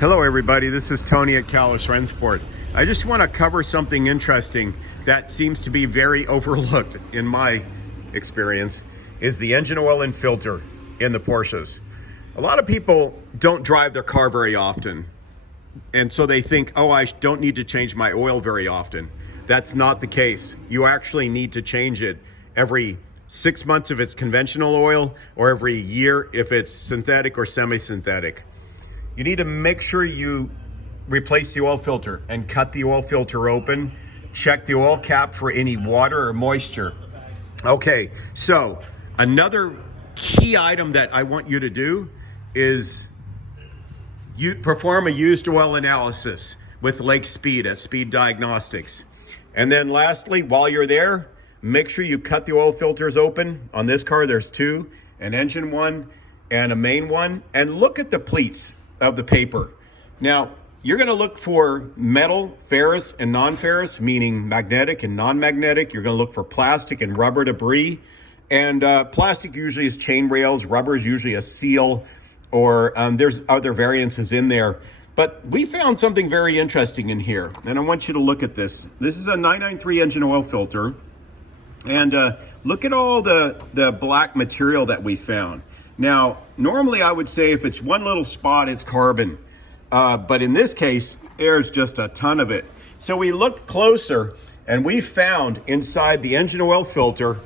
Hello everybody, this is Tony at Callus Rensport. I just want to cover something interesting that seems to be very overlooked in my experience, is the engine oil and filter in the Porsches. A lot of people don't drive their car very often, and so they think, oh, I don't need to change my oil very often. That's not the case. You actually need to change it every 6 months if it's conventional oil, or every year if it's synthetic or semi-synthetic. You need to make sure you replace the oil filter and cut the oil filter open. Check the oil cap for any water or moisture. Okay, so another key item that I want you to do is you perform a used oil analysis with Lake Speed at Speed Diagnostics. And then lastly, while you're there, make sure you cut the oil filters open. On this car, there's two, an engine one and a main one, and look at the pleats of the paper. Now, you're gonna look for metal, ferrous and non-ferrous, meaning magnetic and non-magnetic. You're gonna look for plastic and rubber debris. And plastic usually is chain rails, rubber is usually a seal, or there's other variances in there. But we found something very interesting in here, and I want you to look at this. This is a 993 engine oil filter, and look at all the black material that we found. Now, normally I would say if it's one little spot, it's carbon. But in this case, there's just a ton of it. So we looked closer and we found inside the engine oil filter,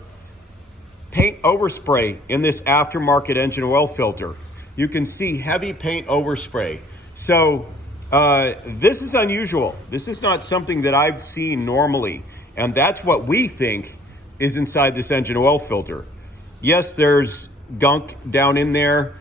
paint overspray in this aftermarket engine oil filter. You can see heavy paint overspray. So this is unusual. This is not something that I've seen normally. And that's what we think is inside this engine oil filter. Yes, there's gunk down in there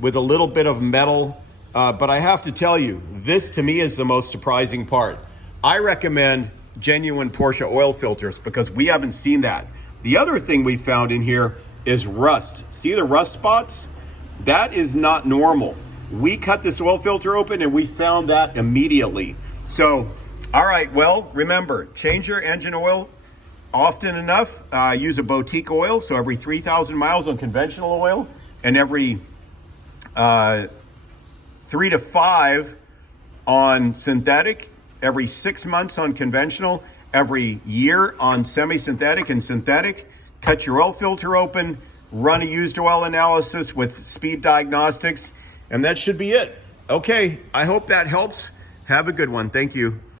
with a little bit of metal, but I have to tell you, this to me is the most surprising part. I recommend genuine Porsche oil filters because we haven't seen that. The other thing we found in here is rust. See the rust spots? That is not normal. We cut this oil filter open and we found that immediately. So, all right, well, remember, change your engine oil often enough. Use a boutique oil, so every 3,000 miles on conventional oil, and every 3 to 5 on synthetic, every 6 months on conventional, every year on semi-synthetic and synthetic. Cut your oil filter open, run a used oil analysis with Speed Diagnostics, and that should be it. Okay, I hope that helps. Have a good one. Thank you.